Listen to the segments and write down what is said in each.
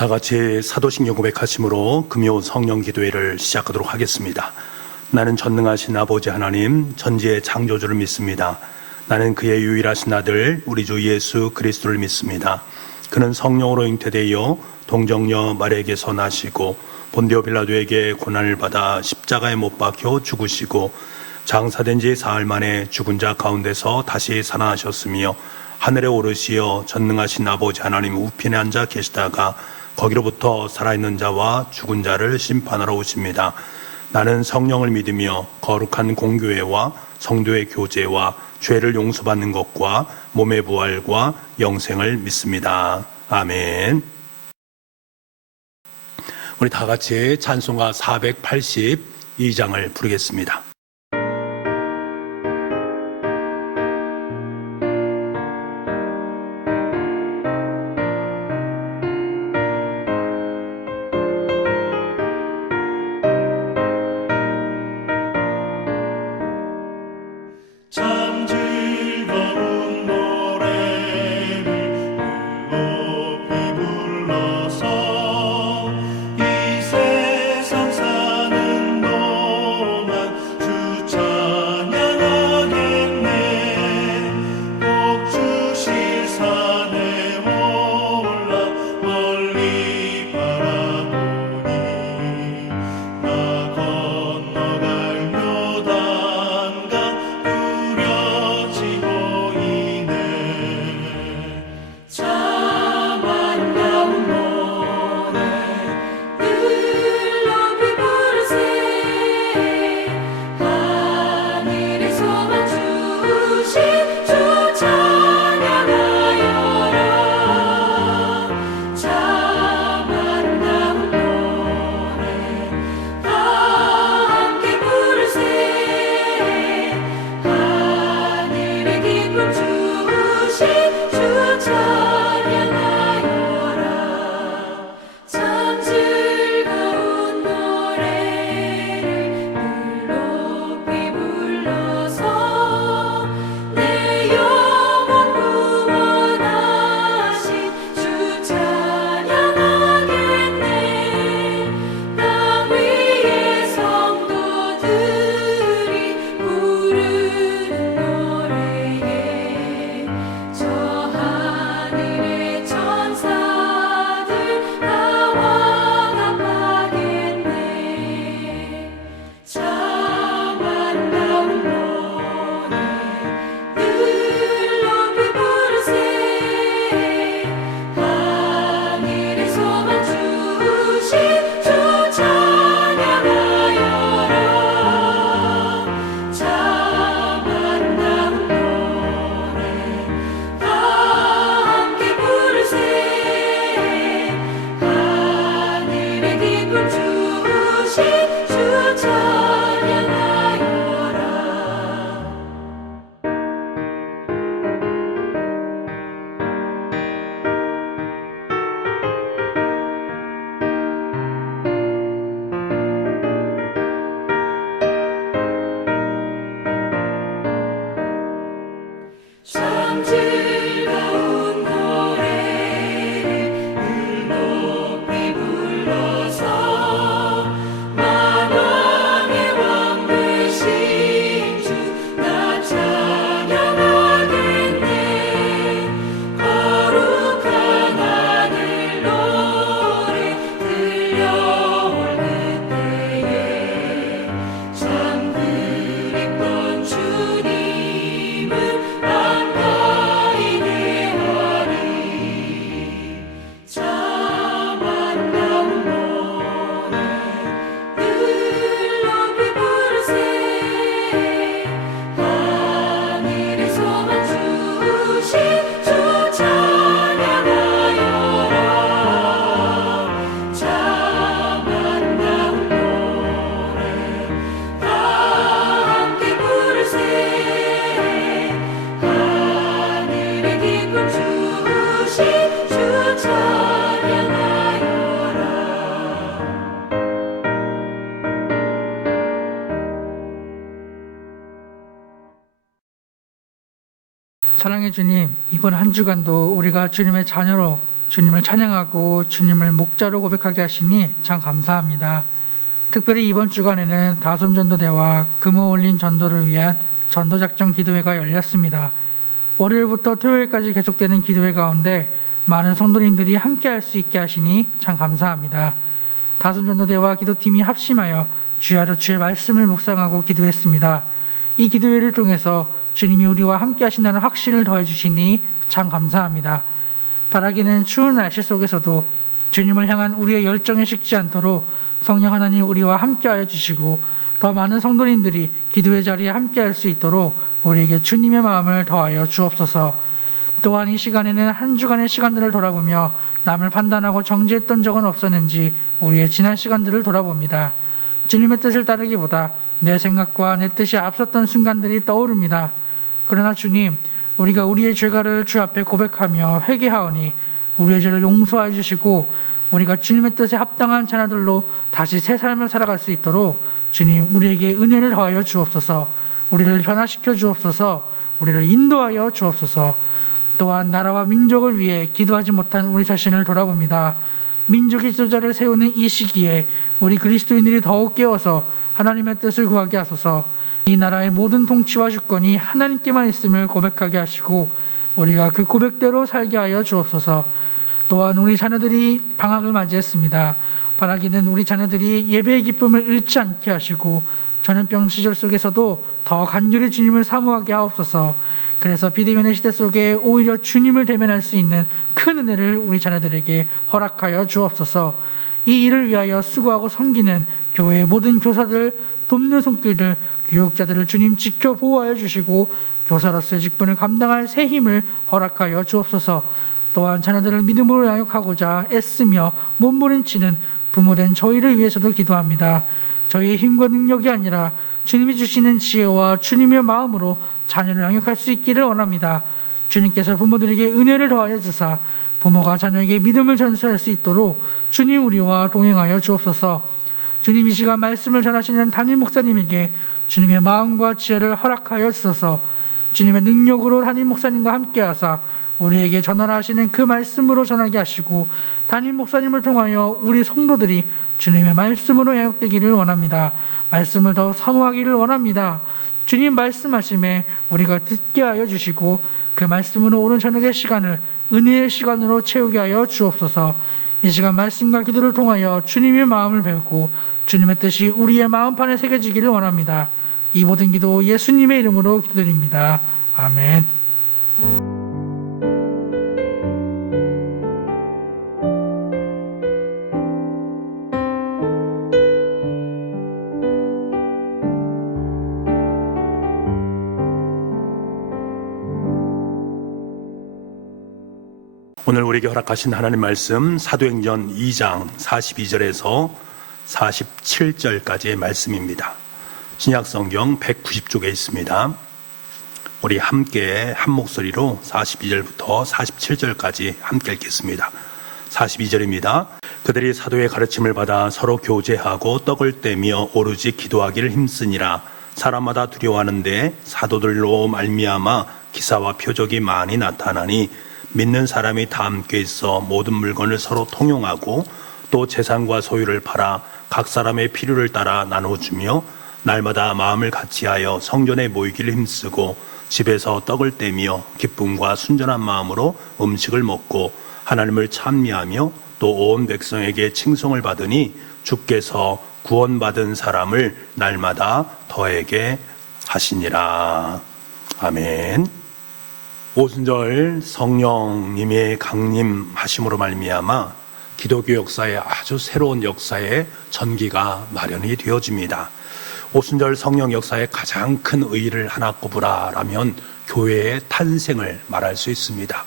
다 같이 사도신경 고백하심으로 금요 성령 기도회를 시작하도록 하겠습니다. 나는 전능하신 아버지 하나님, 천지의 창조주를 믿습니다. 나는 그의 유일하신 아들 우리 주 예수 그리스도를 믿습니다. 그는 성령으로 잉태되어 동정녀 마리아에게서 나시고 본디오 빌라도에게 고난을 받아 십자가에 못 박혀 죽으시고 장사된 지 사흘 만에 죽은 자 가운데서 다시 살아나셨으며 하늘에 오르시어 전능하신 아버지 하나님 우편에 앉아 계시다가 거기로부터 살아있는 자와 죽은 자를 심판하러 오십니다. 나는 성령을 믿으며 거룩한 공교회와 성도의 교제와 죄를 용서받는 것과 몸의 부활과 영생을 믿습니다. 아멘. 우리 다 같이 찬송가 482장을 부르겠습니다. 사랑의 주님, 이번 한 주간도 우리가 주님의 자녀로 주님을 찬양하고 주님을 목자로 고백하게 하시니 참 감사합니다. 특별히 이번 주간에는 다솜전도대와 금호 올린 전도를 위한 전도작전 기도회가 열렸습니다. 월요일부터 토요일까지 계속되는 기도회 가운데 많은 성도님들이 함께할 수 있게 하시니 참 감사합니다. 다솜전도대와 기도팀이 합심하여 주야로 주의 말씀을 묵상하고 기도했습니다. 이 기도회를 통해서 주님이 우리와 함께 하신다는 확신을 더해 주시니 참 감사합니다. 바라기는 추운 날씨 속에서도 주님을 향한 우리의 열정이 식지 않도록 성령 하나님 우리와 함께하여 주시고 더 많은 성도님들이 기도의 자리에 함께할 수 있도록 우리에게 주님의 마음을 더하여 주옵소서. 또한 이 시간에는 한 주간의 시간들을 돌아보며 남을 판단하고 정죄했던 적은 없었는지 우리의 지난 시간들을 돌아봅니다. 주님의 뜻을 따르기보다 내 생각과 내 뜻이 앞섰던 순간들이 떠오릅니다. 그러나 주님, 우리가 우리의 죄가를 주 앞에 고백하며 회개하오니 우리의 죄를 용서해 주시고 우리가 주님의 뜻에 합당한 자녀들로 다시 새 삶을 살아갈 수 있도록 주님 우리에게 은혜를 더하여 주옵소서. 우리를 변화시켜 주옵소서. 우리를 인도하여 주옵소서. 또한 나라와 민족을 위해 기도하지 못한 우리 자신을 돌아봅니다. 민족의 지도자를 세우는 이 시기에 우리 그리스도인들이 더욱 깨어서 하나님의 뜻을 구하게 하소서. 이 나라의 모든 통치와 주권이 하나님께만 있음을 고백하게 하시고 우리가 그 고백대로 살게 하여 주옵소서. 또한 우리 자녀들이 방학을 맞이했습니다. 바라기는 우리 자녀들이 예배의 기쁨을 잃지 않게 하시고 전염병 시절 속에서도 더 간절히 주님을 사모하게 하옵소서. 그래서 비대면의 시대 속에 오히려 주님을 대면할 수 있는 큰 은혜를 우리 자녀들에게 허락하여 주옵소서. 이 일을 위하여 수고하고 섬기는 교회의 모든 교사들, 돕는 손길들, 교육자들을 주님 지켜 보호하여 주시고 교사로서의 직분을 감당할 새 힘을 허락하여 주옵소서. 또한 자녀들을 믿음으로 양육하고자 애쓰며 몸부림치는 부모된 저희를 위해서도 기도합니다. 저희의 힘과 능력이 아니라 주님이 주시는 지혜와 주님의 마음으로 자녀를 양육할 수 있기를 원합니다. 주님께서 부모들에게 은혜를 더하여 주사 부모가 자녀에게 믿음을 전수할 수 있도록 주님 우리와 동행하여 주옵소서. 주님 이 시간 말씀을 전하시는 담임 목사님에게 주님의 마음과 지혜를 허락하여 주소서. 주님의 능력으로 담임 목사님과 함께하사 우리에게 전하시는 그 말씀으로 전하게 하시고 담임 목사님을 통하여 우리 성도들이 주님의 말씀으로 양육되기를 원합니다. 말씀을 더 사모하기를 원합니다. 주님 말씀하심에 우리가 듣게 하여 주시고 그 말씀으로 오늘 저녁의 시간을 은혜의 시간으로 채우게 하여 주옵소서. 이 시간 말씀과 기도를 통하여 주님의 마음을 배우고 주님의 뜻이 우리의 마음판에 새겨지기를 원합니다. 이 모든 기도 예수님의 이름으로 기도드립니다. 아멘. 오늘 우리에게 허락하신 하나님 말씀 사도행전 2장 42절에서 47절까지의 말씀입니다. 신약성경 190쪽에 있습니다. 우리 함께 한 목소리로 42절부터 47절까지 함께 읽겠습니다. 42절입니다. 그들이 사도의 가르침을 받아 서로 교제하고 떡을 떼며 오로지 기도하기를 힘쓰니라. 사람마다 두려워하는데 사도들로 말미암아 기사와 표적이 많이 나타나니 믿는 사람이 다 함께 있어 모든 물건을 서로 통용하고 또 재산과 소유를 팔아 각 사람의 필요를 따라 나눠주며 날마다 마음을 같이하여 성전에 모이기를 힘쓰고 집에서 떡을 떼며 기쁨과 순전한 마음으로 음식을 먹고 하나님을 찬미하며 또 온 백성에게 칭송을 받으니 주께서 구원받은 사람을 날마다 더하게 하시니라. 아멘. 오순절 성령님의 강림하심으로 말미암아 기독교 역사의 아주 새로운 역사의 전기가 마련이 되어집니다. 오순절 성령 역사의 가장 큰 의의를 하나 꼽으라라면 교회의 탄생을 말할 수 있습니다.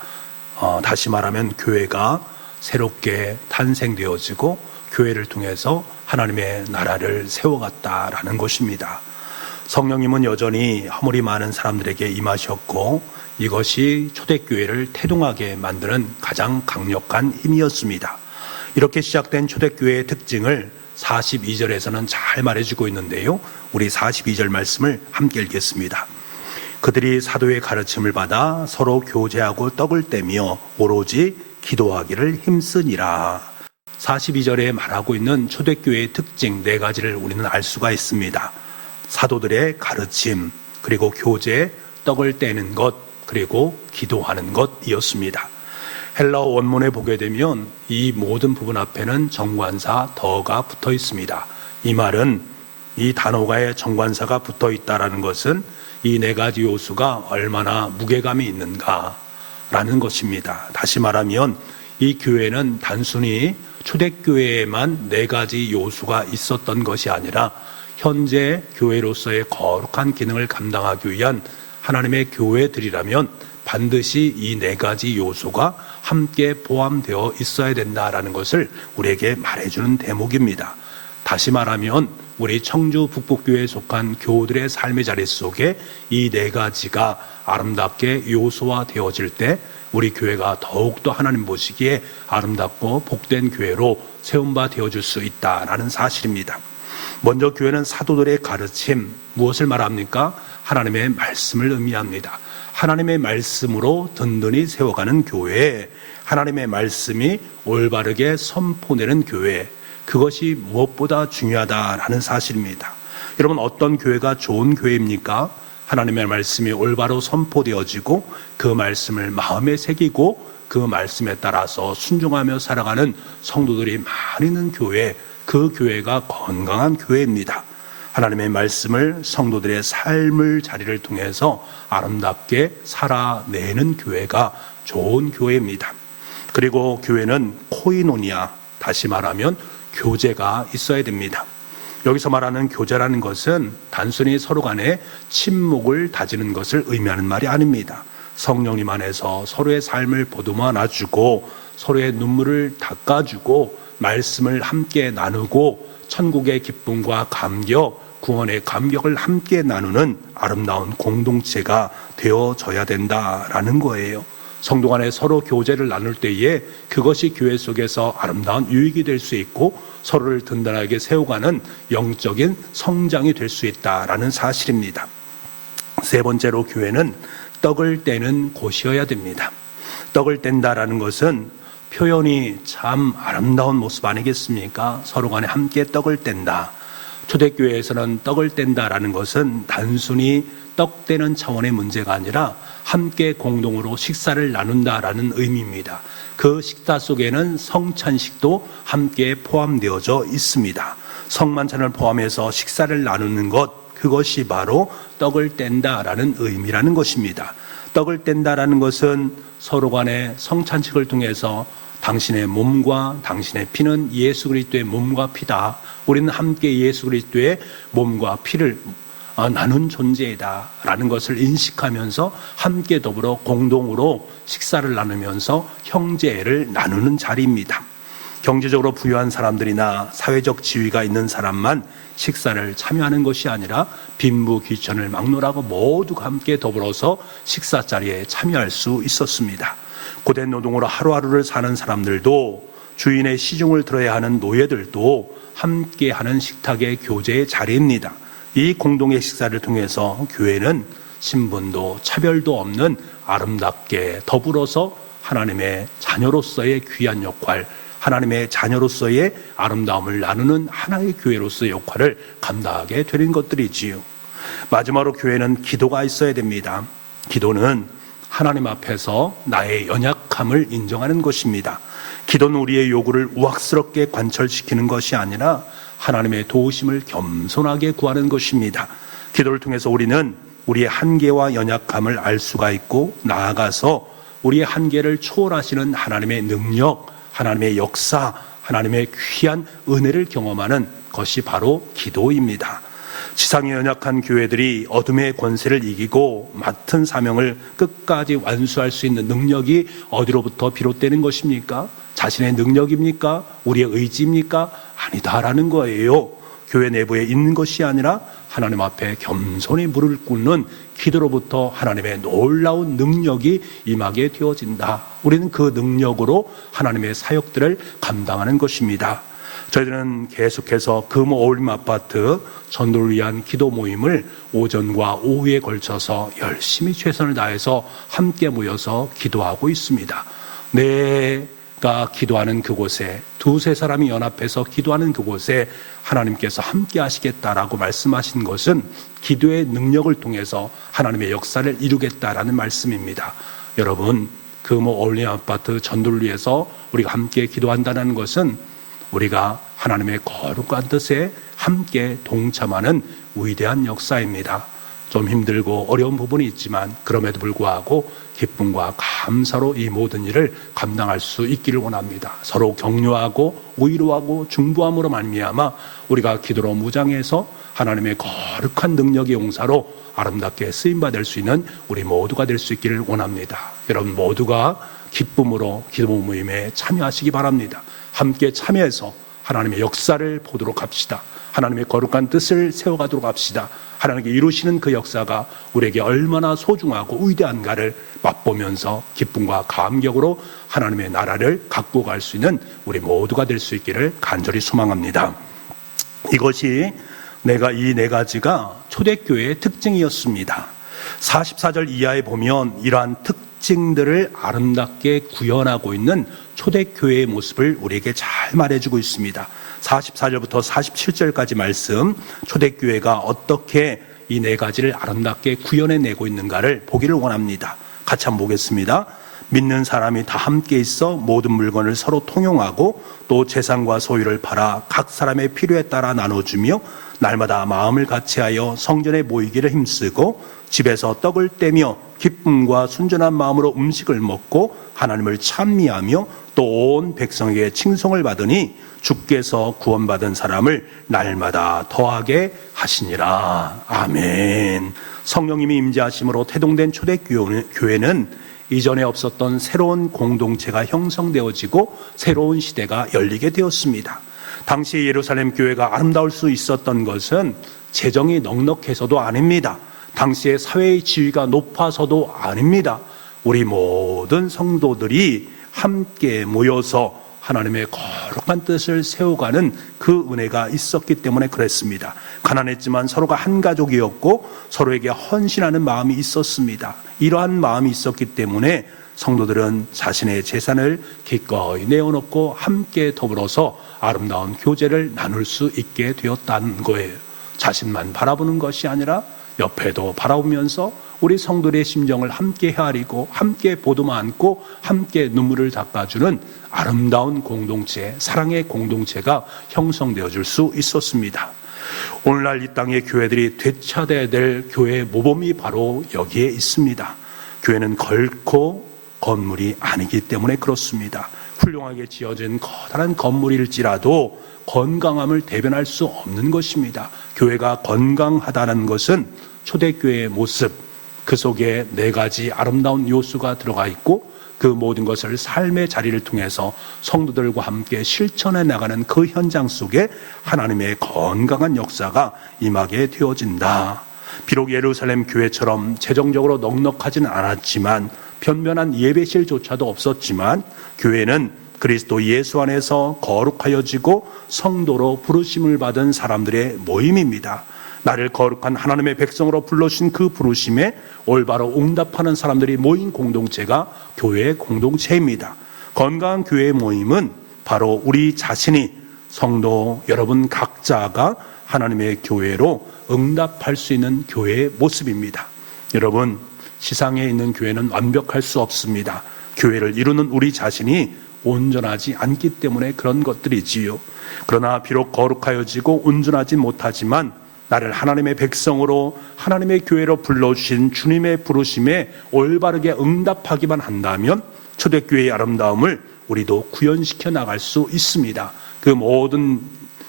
다시 말하면 교회가 새롭게 탄생되어지고 교회를 통해서 하나님의 나라를 세워갔다라는 것입니다. 성령님은 여전히 허물이 많은 사람들에게 임하셨고 이것이 초대교회를 태동하게 만드는 가장 강력한 힘이었습니다. 이렇게 시작된 초대교회의 특징을 42절에서는 잘 말해주고 있는데요. 우리 42절 말씀을 함께 읽겠습니다. 그들이 사도의 가르침을 받아 서로 교제하고 떡을 떼며 오로지 기도하기를 힘쓰니라. 42절에 말하고 있는 초대교회의 특징 4가지를 우리는 알 수가 있습니다. 사도들의 가르침, 그리고 교제, 떡을 떼는 것, 그리고 기도하는 것이었습니다. 헬라어 원문에 보게 되면 이 모든 부분 앞에는 정관사 더가 붙어 있습니다. 이 말은 이 단어가에 정관사가 붙어 있다라는 것은 이 4가지 요소가 얼마나 무게감이 있는가라는 것입니다. 다시 말하면 이 교회는 단순히 초대교회에만 4가지 요소가 있었던 것이 아니라 현재 교회로서의 거룩한 기능을 감당하기 위한 하나님의 교회들이라면 반드시 이 4가지 요소가 함께 포함되어 있어야 된다라는 것을 우리에게 말해주는 대목입니다. 다시 말하면 우리 청주 북북교회에 속한 교우들의 삶의 자리 속에 이 4가지가 아름답게 요소화되어질 때 우리 교회가 더욱더 하나님 보시기에 아름답고 복된 교회로 세움바 되어줄 수 있다라는 사실입니다. 먼저 교회는 사도들의 가르침, 무엇을 말합니까? 하나님의 말씀을 의미합니다. 하나님의 말씀으로 든든히 세워가는 교회, 하나님의 말씀이 올바르게 선포되는 교회, 그것이 무엇보다 중요하다라는 사실입니다. 여러분, 어떤 교회가 좋은 교회입니까? 하나님의 말씀이 올바로 선포되어지고 그 말씀을 마음에 새기고 그 말씀에 따라서 순종하며 살아가는 성도들이 많이 있는 교회, 그 교회가 건강한 교회입니다. 하나님의 말씀을 성도들의 삶의 자리를 통해서 아름답게 살아내는 교회가 좋은 교회입니다. 그리고 교회는 코이노니아, 다시 말하면 교제가 있어야 됩니다. 여기서 말하는 교제라는 것은 단순히 서로 간에 친목을 다지는 것을 의미하는 말이 아닙니다. 성령님 안에서 서로의 삶을 보듬어 놔주고 서로의 눈물을 닦아주고 말씀을 함께 나누고 천국의 기쁨과 감격, 구원의 감격을 함께 나누는 아름다운 공동체가 되어져야 된다라는 거예요. 성도 간에 서로 교제를 나눌 때에 그것이 교회 속에서 아름다운 유익이 될 수 있고 서로를 든든하게 세워가는 영적인 성장이 될 수 있다라는 사실입니다. 3번째로 교회는 떡을 떼는 곳이어야 됩니다. 떡을 뗀다라는 것은 표현이 참 아름다운 모습 아니겠습니까? 서로 간에 함께 떡을 뗀다. 초대교회에서는 떡을 뗀다라는 것은 단순히 떡 떼는 차원의 문제가 아니라 함께 공동으로 식사를 나눈다라는 의미입니다. 그 식사 속에는 성찬식도 함께 포함되어져 있습니다. 성만찬을 포함해서 식사를 나누는 것, 그것이 바로 떡을 뗀다라는 의미라는 것입니다. 떡을 뗀다라는 것은 서로 간에 성찬식을 통해서 당신의 몸과 당신의 피는 예수 그리스도의 몸과 피다. 우리는 함께 예수 그리스도의 몸과 피를 나눈 존재이다 라는 것을 인식하면서 함께 더불어 공동으로 식사를 나누면서 형제를 나누는 자리입니다. 경제적으로 부유한 사람들이나 사회적 지위가 있는 사람만 식사를 참여하는 것이 아니라 빈부 귀천을 막론하고 모두가 함께 더불어서 식사 자리에 참여할 수 있었습니다. 고된 노동으로 하루하루를 사는 사람들도, 주인의 시중을 들어야 하는 노예들도 함께하는 식탁의 교제의 자리입니다. 이 공동의 식사를 통해서 교회는 신분도 차별도 없는 아름답게 더불어서 하나님의 자녀로서의 귀한 역할, 하나님의 자녀로서의 아름다움을 나누는 하나의 교회로서의 역할을 감당하게 되는 것들이지요. 마지막으로 교회는 기도가 있어야 됩니다. 기도는 하나님 앞에서 나의 연약함을 인정하는 것입니다. 기도는 우리의 요구를 우악스럽게 관철시키는 것이 아니라 하나님의 도우심을 겸손하게 구하는 것입니다. 기도를 통해서 우리는 우리의 한계와 연약함을 알 수가 있고, 나아가서 우리의 한계를 초월하시는 하나님의 능력, 하나님의 역사, 하나님의 귀한 은혜를 경험하는 것이 바로 기도입니다. 지상에 연약한 교회들이 어둠의 권세를 이기고 맡은 사명을 끝까지 완수할 수 있는 능력이 어디로부터 비롯되는 것입니까? 자신의 능력입니까? 우리의 의지입니까? 아니다라는 거예요. 교회 내부에 있는 것이 아니라 하나님 앞에 겸손히 무릎을 꿇는 기도로부터 하나님의 놀라운 능력이 임하게 되어진다. 우리는 그 능력으로 하나님의 사역들을 감당하는 것입니다. 저희들은 계속해서 금호 어울림 아파트 전도를 위한 기도 모임을 오전과 오후에 걸쳐서 열심히 최선을 다해서 함께 모여서 기도하고 있습니다. 내가 기도하는 그곳에 두세 사람이 연합해서 기도하는 그곳에 하나님께서 함께 하시겠다라고 말씀하신 것은 기도의 능력을 통해서 하나님의 역사를 이루겠다라는 말씀입니다. 여러분, 올림 아파트 전도를 위해서 우리가 함께 기도한다는 것은 우리가 하나님의 거룩한 뜻에 함께 동참하는 위대한 역사입니다. 좀 힘들고 어려운 부분이 있지만 그럼에도 불구하고 기쁨과 감사로 이 모든 일을 감당할 수 있기를 원합니다. 서로 격려하고 위로하고 중보함으로 말미암아 우리가 기도로 무장해서 하나님의 거룩한 능력의 용사로 아름답게 쓰임받을 수 있는 우리 모두가 될 수 있기를 원합니다. 여러분 모두가 기쁨으로 기도 모임에 참여하시기 바랍니다. 함께 참여해서 하나님의 역사를 보도록 합시다. 하나님의 거룩한 뜻을 세워가도록 합시다. 하나님께 이루시는 그 역사가 우리에게 얼마나 소중하고 위대한가를 맛보면서 기쁨과 감격으로 하나님의 나라를 갖고 갈 수 있는 우리 모두가 될 수 있기를 간절히 소망합니다. 이것이 이 네 가지가 초대교회의 특징이었습니다. 44절 이하에 보면 이러한 특징들을 아름답게 구현하고 있는 초대교회의 모습을 우리에게 잘 말해주고 있습니다. 44절부터 47절까지 말씀, 초대교회가 어떻게 이 네 가지를 아름답게 구현해내고 있는가를 보기를 원합니다. 같이 한번 보겠습니다. 믿는 사람이 다 함께 있어 모든 물건을 서로 통용하고 또 재산과 소유를 팔아 각 사람의 필요에 따라 나눠주며 날마다 마음을 같이하여 성전에 모이기를 힘쓰고 집에서 떡을 떼며 기쁨과 순전한 마음으로 음식을 먹고 하나님을 찬미하며 또 온 백성에게 칭송을 받으니 주께서 구원받은 사람을 날마다 더하게 하시니라. 아멘. 성령님이 임재하심으로 태동된 초대교회는 이전에 없었던 새로운 공동체가 형성되어지고 새로운 시대가 열리게 되었습니다. 당시 예루살렘 교회가 아름다울 수 있었던 것은 재정이 넉넉해서도 아닙니다. 당시의 사회의 지위가 높아서도 아닙니다. 우리 모든 성도들이 함께 모여서 하나님의 거룩한 뜻을 세워가는 그 은혜가 있었기 때문에 그랬습니다. 가난했지만 서로가 한 가족이었고 서로에게 헌신하는 마음이 있었습니다. 이러한 마음이 있었기 때문에 성도들은 자신의 재산을 기꺼이 내어놓고 함께 더불어서 아름다운 교제를 나눌 수 있게 되었다는 거예요. 자신만 바라보는 것이 아니라 옆에도 바라보면서 우리 성도들의 심정을 함께 헤아리고 함께 보듬어 안고 함께 눈물을 닦아주는 아름다운 공동체, 사랑의 공동체가 형성되어질 수 있었습니다. 오늘날 이 땅의 교회들이 되찾아야 될 교회의 모범이 바로 여기에 있습니다. 교회는 결코 건물이 아니기 때문에 그렇습니다. 훌륭하게 지어진 커다란 건물일지라도 건강함을 대변할 수 없는 것입니다. 교회가 건강하다는 것은 초대교회의 모습, 그 속에 네 가지 아름다운 요소가 들어가 있고 그 모든 것을 삶의 자리를 통해서 성도들과 함께 실천해 나가는 그 현장 속에 하나님의 건강한 역사가 임하게 되어진다. 비록 예루살렘 교회처럼 재정적으로 넉넉하지는 않았지만 변변한 예배실조차도 없었지만 교회는 그리스도 예수 안에서 거룩하여지고 성도로 부르심을 받은 사람들의 모임입니다. 나를 거룩한 하나님의 백성으로 불러주신 그 부르심에 올바로 응답하는 사람들이 모인 공동체가 교회의 공동체입니다. 건강한 교회의 모임은 바로 우리 자신이 성도 여러분 각자가 하나님의 교회로 응답할 수 있는 교회의 모습입니다. 여러분, 세상에 있는 교회는 완벽할 수 없습니다. 교회를 이루는 우리 자신이 온전하지 않기 때문에 그런 것들이지요. 그러나 비록 거룩하여지고 온전하지 못하지만 나를 하나님의 백성으로 하나님의 교회로 불러주신 주님의 부르심에 올바르게 응답하기만 한다면 초대교회의 아름다움을 우리도 구현시켜 나갈 수 있습니다. 그 모든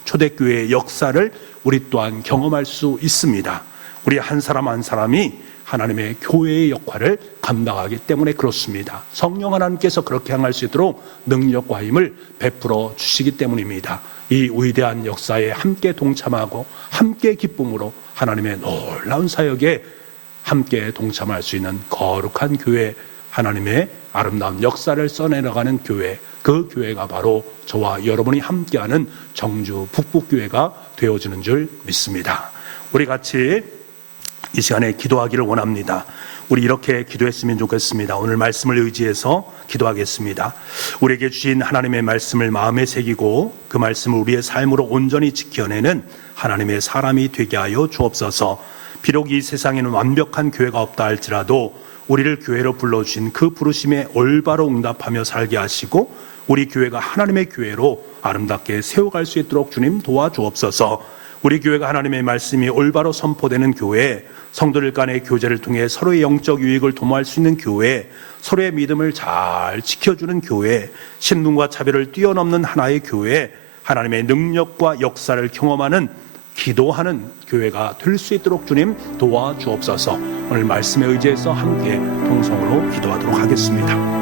초대교회의 역사를 우리 또한 경험할 수 있습니다. 우리 한 사람 한 사람이 하나님의 교회의 역할을 감당하기 때문에 그렇습니다. 성령 하나님께서 그렇게 행할 수 있도록 능력과 힘을 베풀어 주시기 때문입니다. 이 위대한 역사에 함께 동참하고 함께 기쁨으로 하나님의 놀라운 사역에 함께 동참할 수 있는 거룩한 교회, 하나님의 아름다운 역사를 써내려가는 교회, 그 교회가 바로 저와 여러분이 함께하는 정주 북북교회가 되어지는 줄 믿습니다. 우리 같이 이 시간에 기도하기를 원합니다. 우리 이렇게 기도했으면 좋겠습니다. 오늘 말씀을 의지해서 기도하겠습니다. 우리에게 주신 하나님의 말씀을 마음에 새기고 그 말씀을 우리의 삶으로 온전히 지켜내는 하나님의 사람이 되게 하여 주옵소서. 비록 이 세상에는 완벽한 교회가 없다 할지라도 우리를 교회로 불러주신 그 부르심에 올바로 응답하며 살게 하시고 우리 교회가 하나님의 교회로 아름답게 세워갈 수 있도록 주님 도와주옵소서. 우리 교회가 하나님의 말씀이 올바로 선포되는 교회, 성도들 간의 교제를 통해 서로의 영적 유익을 도모할 수 있는 교회, 서로의 믿음을 잘 지켜주는 교회, 신분과 차별을 뛰어넘는 하나의 교회, 하나님의 능력과 역사를 경험하는 기도하는 교회가 될 수 있도록 주님 도와주옵소서. 오늘 말씀에 의지해서 함께 통성으로 기도하도록 하겠습니다.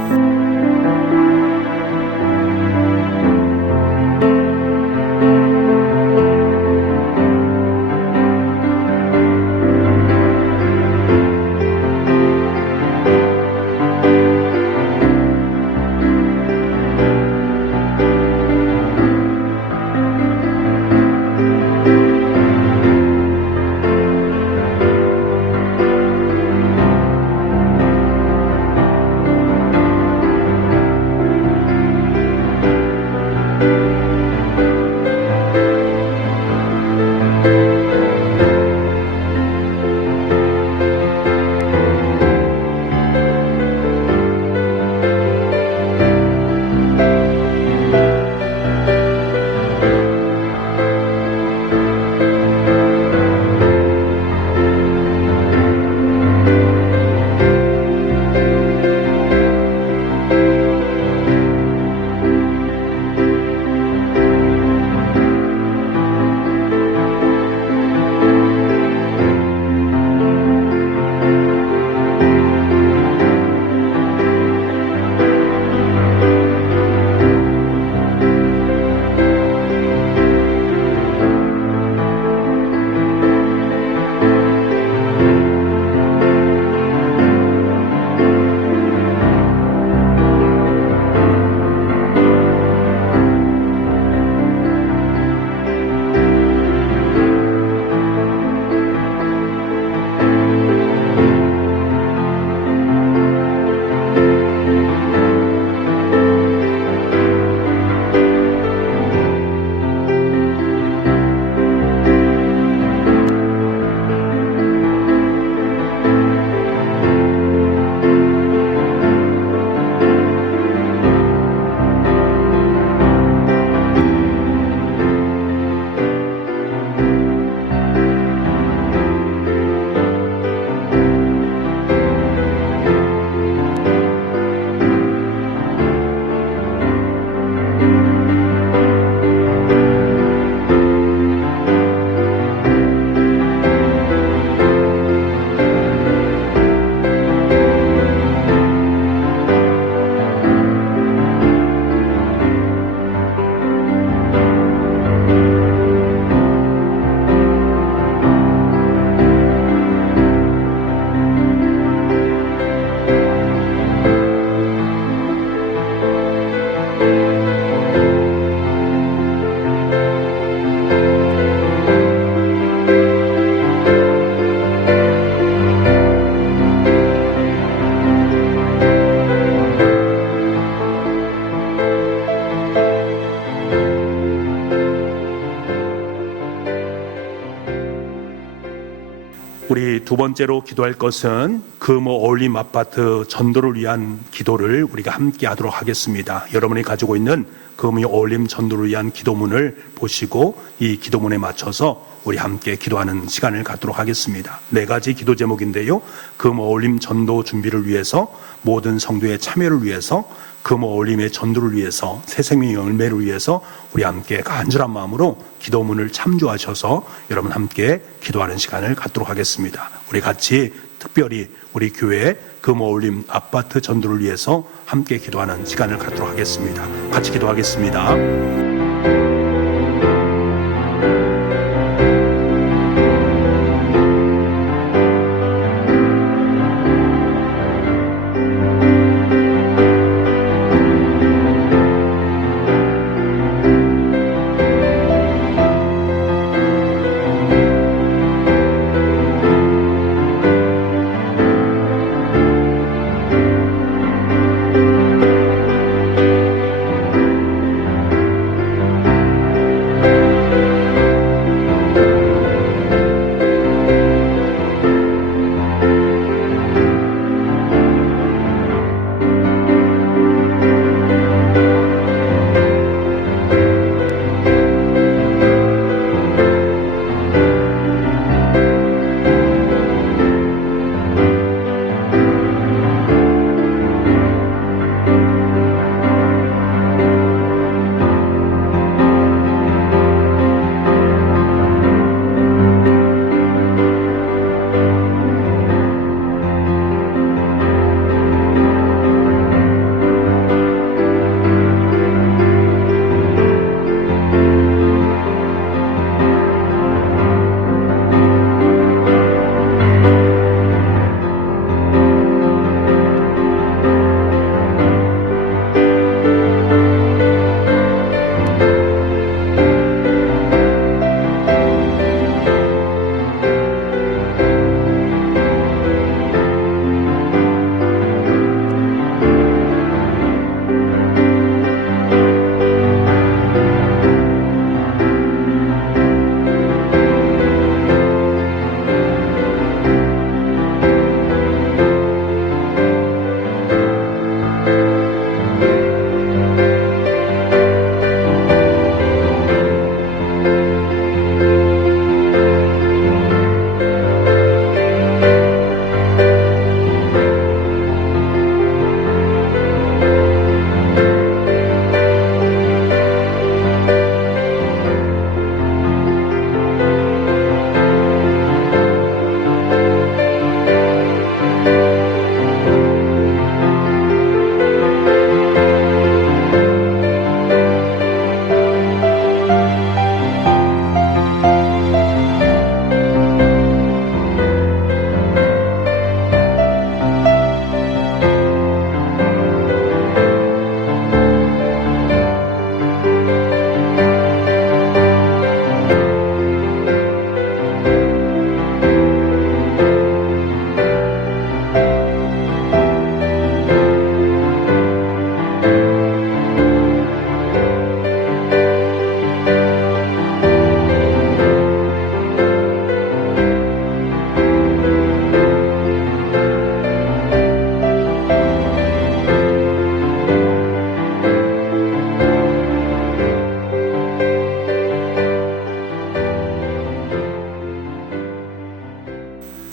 우리 두 번째로 기도할 것은 금호 올림 아파트 전도를 위한 기도를 우리가 함께 하도록 하겠습니다. 여러분이 가지고 있는 금호 올림 전도를 위한 기도문을 보시고 이 기도문에 맞춰서 우리 함께 기도하는 시간을 갖도록 하겠습니다. 4가지 기도 제목인데요. 금호 올림 전도 준비를 위해서, 모든 성도의 참여를 위해서, 금호 올림의 전도를 위해서, 새 생명의 열매를 위해서 우리 함께 간절한 마음으로 기도문을 참조하셔서 여러분 함께 기도하는 시간을 갖도록 하겠습니다. 우리 같이 특별히 우리 교회 금호 올림 아파트 전도를 위해서 함께 기도하는 시간을 갖도록 하겠습니다. 같이 기도하겠습니다.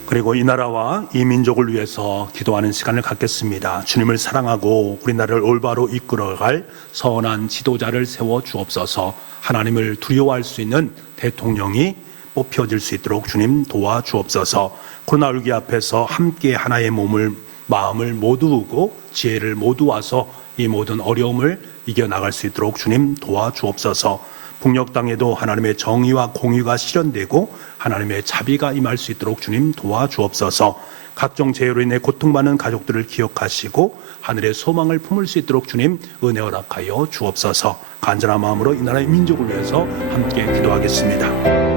그리고 이 나라와 이 민족을 위해서 기도하는 시간을 갖겠습니다. 주님을 사랑하고 우리나라를 올바로 이끌어갈 선한 지도자를 세워 주옵소서. 하나님을 두려워할 수 있는 대통령이 뽑혀질 수 있도록 주님 도와주옵소서. 코로나 위기 앞에서 함께 하나의 마음을 모두고 지혜를 모두와서 이 모든 어려움을 이겨나갈 수 있도록 주님 도와주옵소서. 북녘 땅에도 하나님의 정의와 공의가 실현되고 하나님의 자비가 임할 수 있도록 주님 도와주옵소서. 각종 재해로 인해 고통받는 가족들을 기억하시고 하늘의 소망을 품을 수 있도록 주님 은혜 허락하여 주옵소서. 간절한 마음으로 이 나라의 민족을 위해서 함께 기도하겠습니다.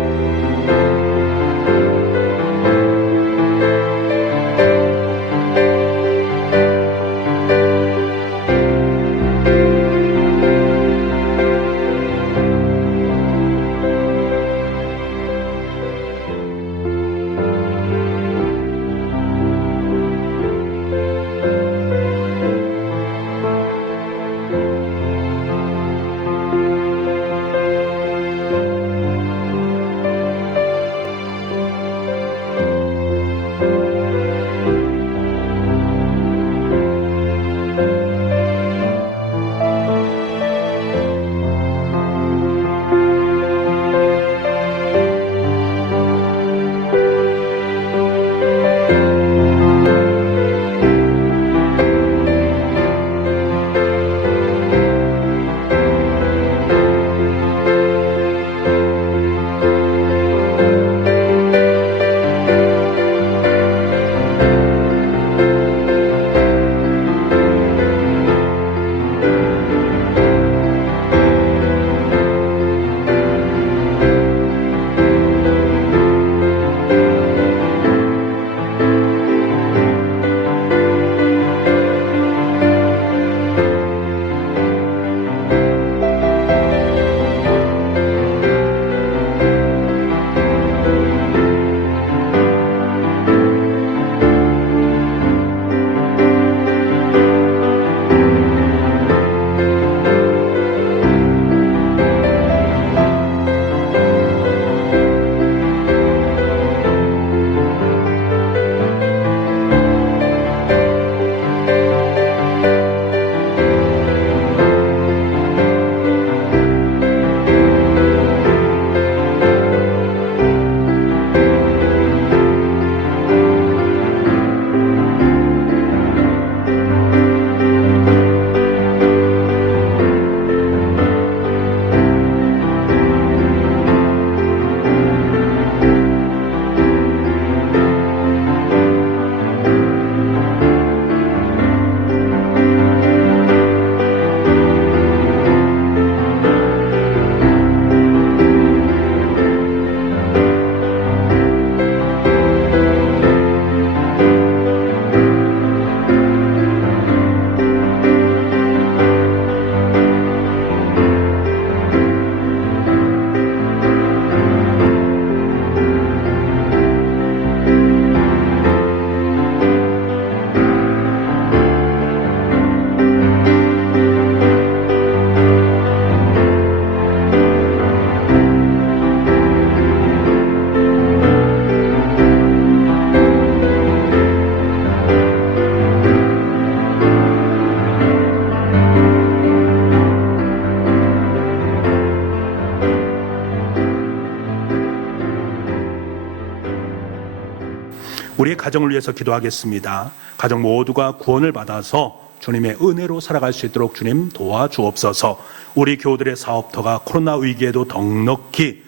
우리의 가정을 위해서 기도하겠습니다. 가정 모두가 구원을 받아서 주님의 은혜로 살아갈 수 있도록 주님 도와주옵소서. 우리 교우들의 사업터가 코로나 위기에도 넉넉히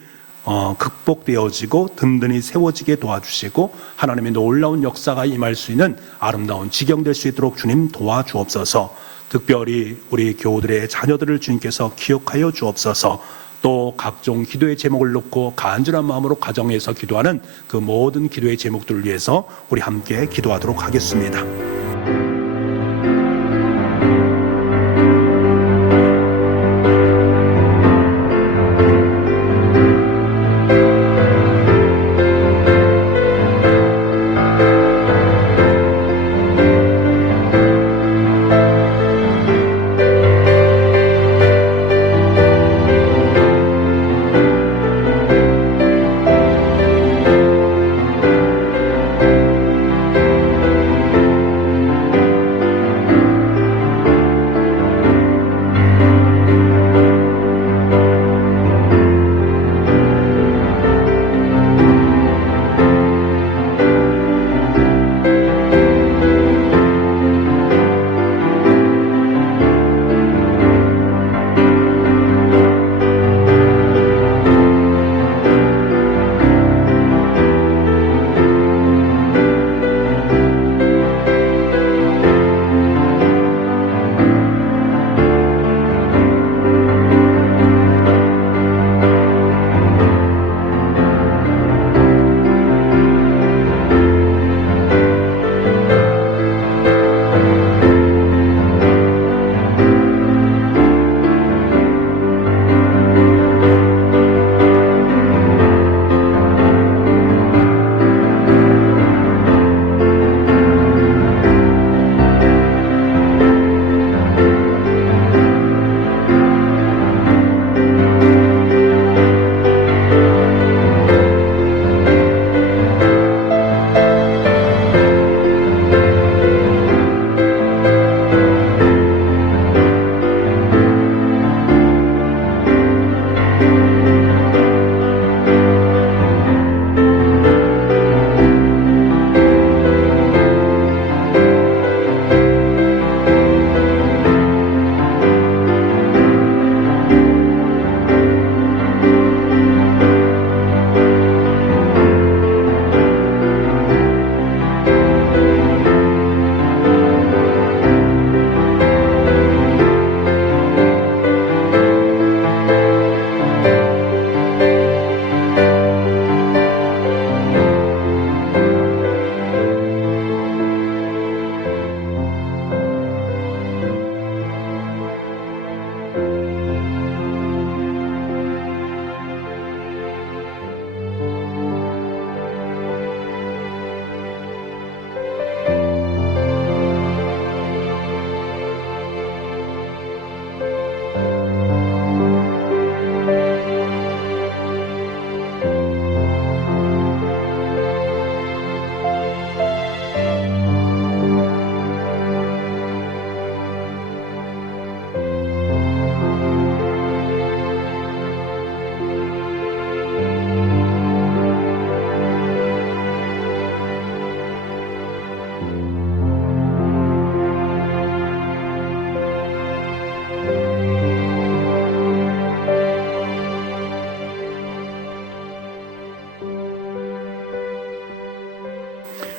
극복되어지고 든든히 세워지게 도와주시고 하나님의 놀라운 역사가 임할 수 있는 아름다운 지경될 수 있도록 주님 도와주옵소서. 특별히 우리 교우들의 자녀들을 주님께서 기억하여 주옵소서. 또 각종 기도의 제목을 놓고 간절한 마음으로 가정에서 기도하는 그 모든 기도의 제목들을 위해서 우리 함께 기도하도록 하겠습니다.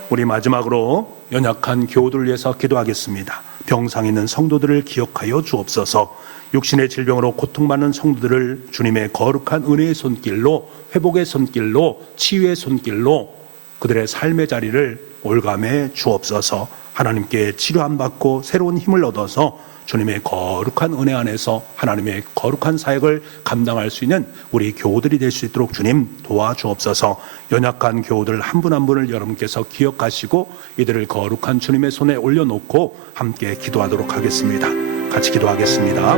우리 마지막으로 연약한 교우들을 위해서 기도하겠습니다. 병상에 있는 성도들을 기억하여 주옵소서. 육신의 질병으로 고통받는 성도들을 주님의 거룩한 은혜의 손길로, 회복의 손길로, 치유의 손길로 그들의 삶의 자리를 올감해 주옵소서. 하나님께 치료함 받고 새로운 힘을 얻어서 주님의 거룩한 은혜 안에서 하나님의 거룩한 사역을 감당할 수 있는 우리 교우들이 될 수 있도록 주님 도와주옵소서. 연약한 교우들 한 분 한 분을 여러분께서 기억하시고 이들을 거룩한 주님의 손에 올려놓고 함께 기도하도록 하겠습니다. 같이 기도하겠습니다.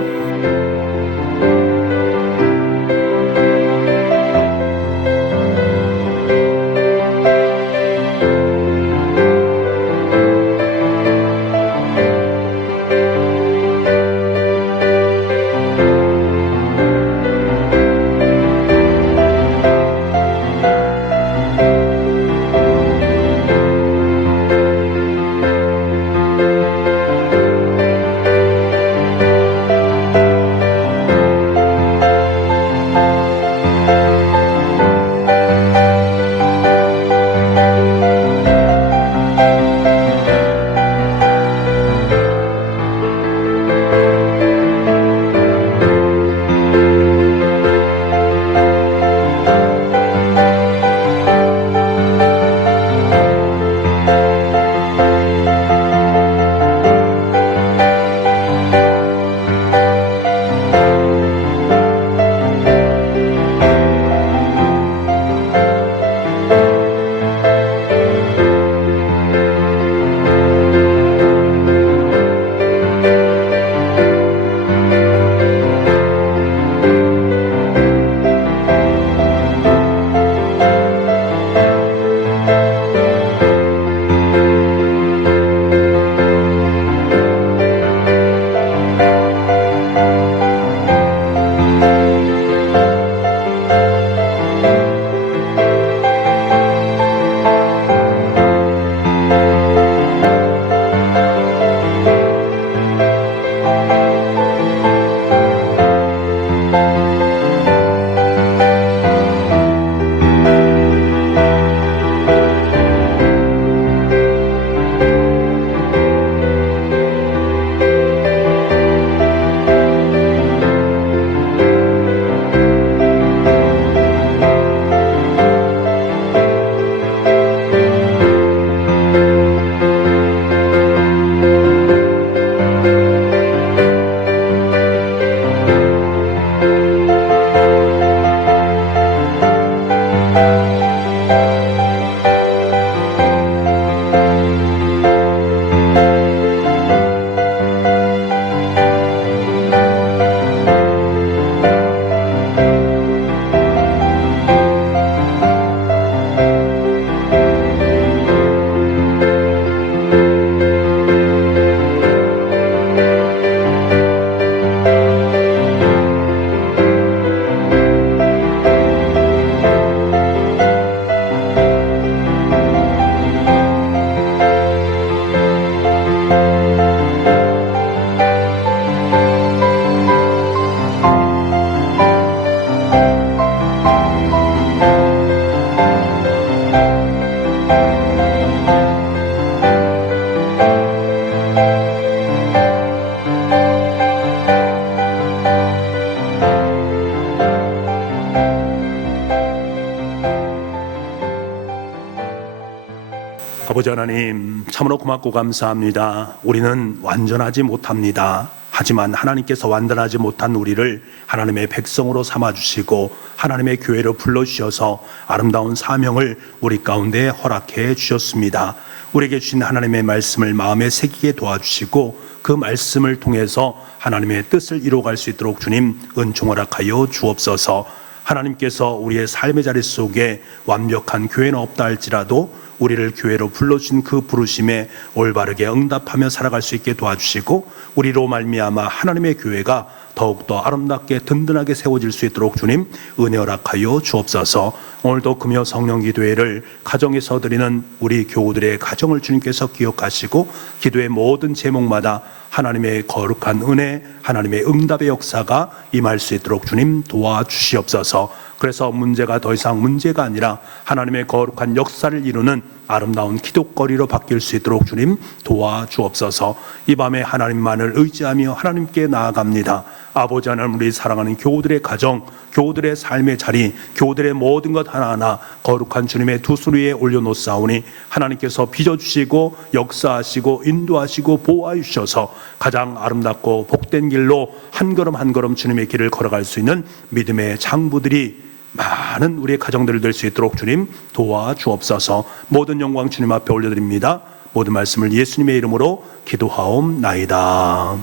아버지 하나님, 참으로 고맙고 감사합니다. 우리는 완전하지 못합니다. 하지만 하나님께서 완전하지 못한 우리를 하나님의 백성으로 삼아주시고 하나님의 교회로 불러주셔서 아름다운 사명을 우리 가운데 허락해 주셨습니다. 우리에게 주신 하나님의 말씀을 마음에 새기게 도와주시고 그 말씀을 통해서 하나님의 뜻을 이루어갈 수 있도록 주님 은총 허락하여 주옵소서. 하나님께서 우리의 삶의 자리 속에 완벽한 교회는 없다 할지라도 우리를 교회로 불러주신 그 부르심에 올바르게 응답하며 살아갈 수 있게 도와주시고 우리로 말미암아 하나님의 교회가 더욱더 아름답게 든든하게 세워질 수 있도록 주님 은혜 허락하여 주옵소서. 오늘도 금요 성령 기도회를 가정에서 드리는 우리 교우들의 가정을 주님께서 기억하시고 기도의 모든 제목마다 하나님의 거룩한 은혜, 하나님의 응답의 역사가 임할 수 있도록 주님 도와주시옵소서. 그래서 문제가 더 이상 문제가 아니라 하나님의 거룩한 역사를 이루는 아름다운 기독거리로 바뀔 수 있도록 주님 도와주옵소서. 이 밤에 하나님만을 의지하며 하나님께 나아갑니다. 아버지 하나님, 우리 사랑하는 교우들의 가정, 교우들의 삶의 자리, 교우들의 모든 것 하나하나 거룩한 주님의 두 손 위에 올려놓사오니 하나님께서 빚어주시고 역사하시고 인도하시고 보호하여 주셔서 가장 아름답고 복된 길로 한 걸음 한 걸음 주님의 길을 걸어갈 수 있는 믿음의 장부들이 많은 우리의 가정들을 될 수 있도록 주님 도와주옵소서. 모든 영광 주님 앞에 올려드립니다. 모든 말씀을 예수님의 이름으로 기도하옵나이다.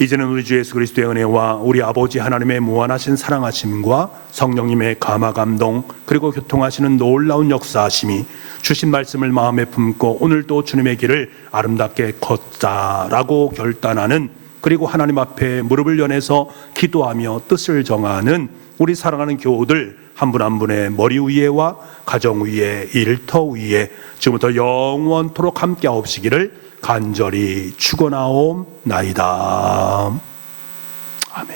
이제는 우리 주 예수 그리스도의 은혜와 우리 아버지 하나님의 무한하신 사랑하심과 성령님의 감화 감동 그리고 교통하시는 놀라운 역사하심이 주신 말씀을 마음에 품고 오늘도 주님의 길을 아름답게 걷자라고 결단하는, 그리고 하나님 앞에 무릎을 연해서 기도하며 뜻을 정하는 우리 사랑하는 교우들 한 분 한 분의 머리 위에와 가정 위에 일터 위에 지금부터 영원토록 함께하옵시기를 간절히 축원하옵나이다. 아멘.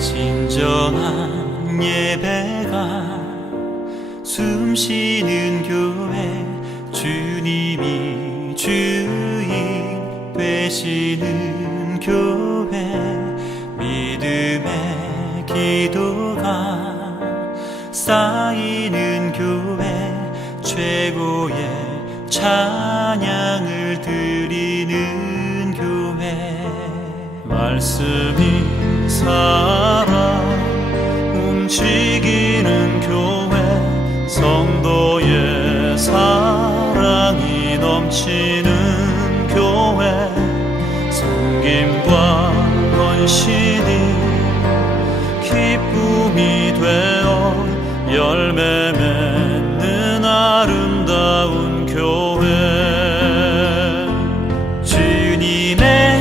진정한 예배가 숨쉬는 교회, 주님이 주인 되시는 교회, 믿음의 기도가 쌓이는 교회, 최고의 찬양을 드리는 교회, 말씀이 살아 움직이는 교회, 성도의 사랑이 넘치는 교회, 섬김과 헌신이 기쁨이 되어 열매 맺는 아름다운 교회, 주님의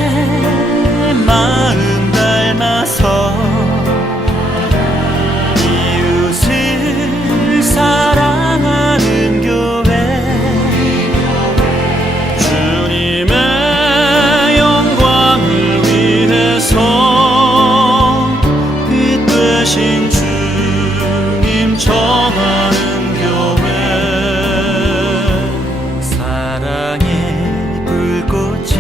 마음 닮아서 이웃을 사랑하는 교회, 주님의 영광을 위해서 빛 되신 주님 정하는 교회, 사랑의 불꽃이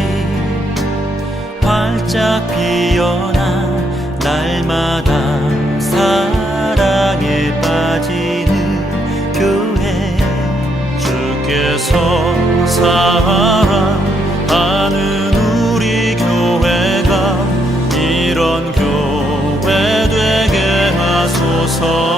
활짝 피어나 날마다 사랑에 빠지는 교회, 주께서 사랑하는 우리 교회가 이런 교회 되게 하소서.